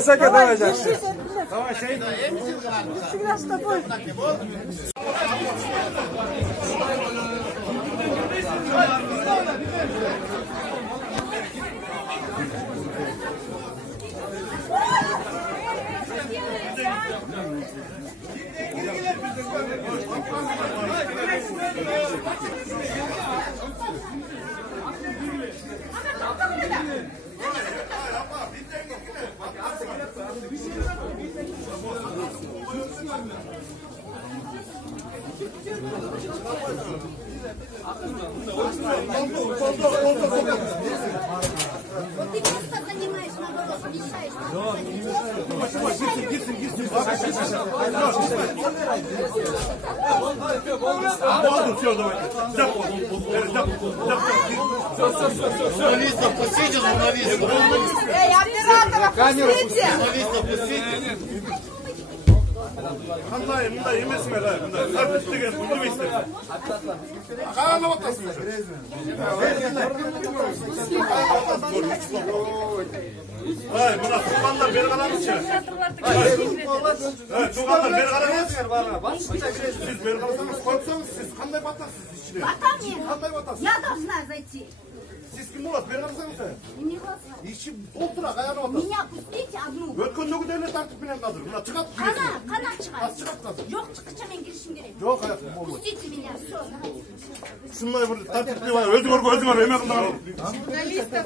Сака, давай, Жак. Давай, Шейн. Всегда с тобой. Ты место занимаешь, наоборот, мешаешь. Все, давайте. Журналистов пустите, журналистов. Эй, операторов, пустите! Журналистов пустите. Қандай, мұндай емес мені, мұндай. Тәртіп деген бұны бейсіздер. Қағаны отасың уже. Ай, мұна туғандар бері қараңыз ше. Туғандар бері қараңыз. Сіз бері қарасаңыз, қойыпсаңыз, сіз қандай батасыз ішіне? Батам мен. Қандай батасыз? Я должна зайти. Сіз кім болады? Бері қарасаңыз. Не голосовать. Іші толтыра, қаяны батасыз? Меня пустите одну. Өткен нөгідерлер тәртіппенен қазір. Мұна шығады. Қана шығады. Шығады қазір. Жоқ, шыққанша мен кірішім керек. Жоқ, аяқым болмайды. Пустите меня, все, давайте. Шындай бір тәртіпте бар. Өзіңер, эме қылдыңыз. Журналистов.